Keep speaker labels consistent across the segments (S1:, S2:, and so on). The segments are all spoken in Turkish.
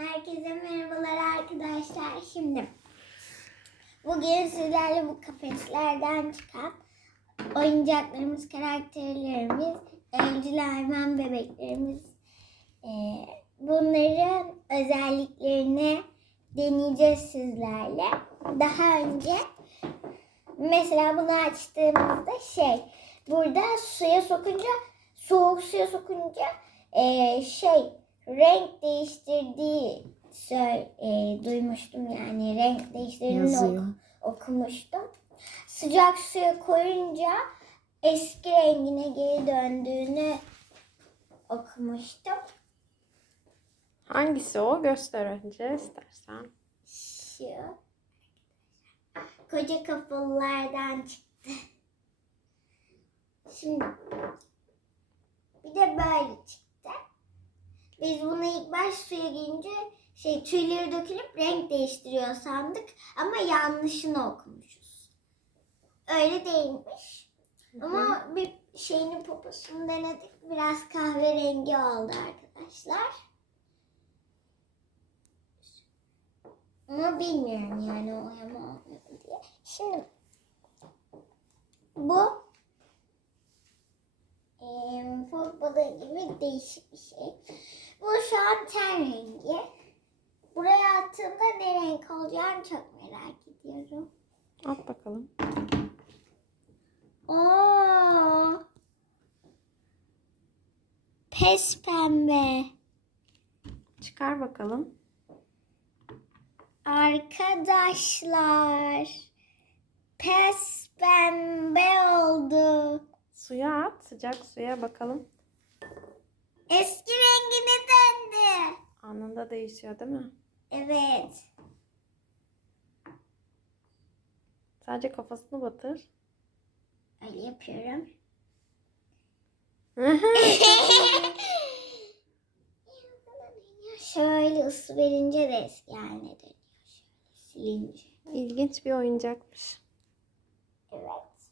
S1: Herkese merhabalar arkadaşlar. Şimdi bugün sizlerle bu kafeslerden çıkan oyuncaklarımız, karakterlerimiz, evcil hayvan bebeklerimiz e, bunların özelliklerini deneyeceğiz sizlerle. Daha önce mesela bunu açtığımızda şey burada suya sokunca soğuk suya sokunca e, şey renk değiştirdiği söyle, e, duymuştum yani renk değiştirdiğini ok- okumuştum. Sıcak suya koyunca eski rengine geri döndüğünü okumuştum.
S2: Hangisi o? Göster önce istersen.
S1: Şu koca kafalılardan çıktı. Şimdi bir de böyle çıktı. Biz bunu ilk baş suya girince şey tüyleri dökülüp renk değiştiriyor sandık ama yanlışını okumuşuz. Öyle değilmiş. Ama bir şeyinin poposunu denedik. Biraz kahverengi oldu arkadaşlar. Ama bilmiyorum yani o mu olmuyor mu diye. Şimdi bu fok balığı gibi değişik bir şey. Bu şu an ten rengi. Buraya attığımda ne renk olacağını çok merak ediyorum.
S2: At bakalım.
S1: Oo. Pes pembe.
S2: Çıkar bakalım.
S1: Arkadaşlar. Pes pembe oldu.
S2: Suya at. Sıcak suya bakalım.
S1: Eski rengine döndü.
S2: Anında değişiyor değil mi?
S1: Evet.
S2: Sadece kafasını batır.
S1: Öyle yapıyorum. Şöyle ısı verince de eski haline dönüyor. Şöyle silince.
S2: İlginç bir oyuncakmış.
S1: Evet.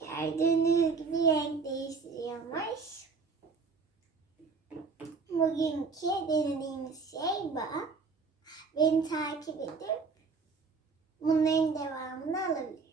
S1: Gördüğünüz gibi renk değiştiriyormuş. Bugünkü denediğimiz şey bu. Beni takip edip bunların devamını alabilirsiniz.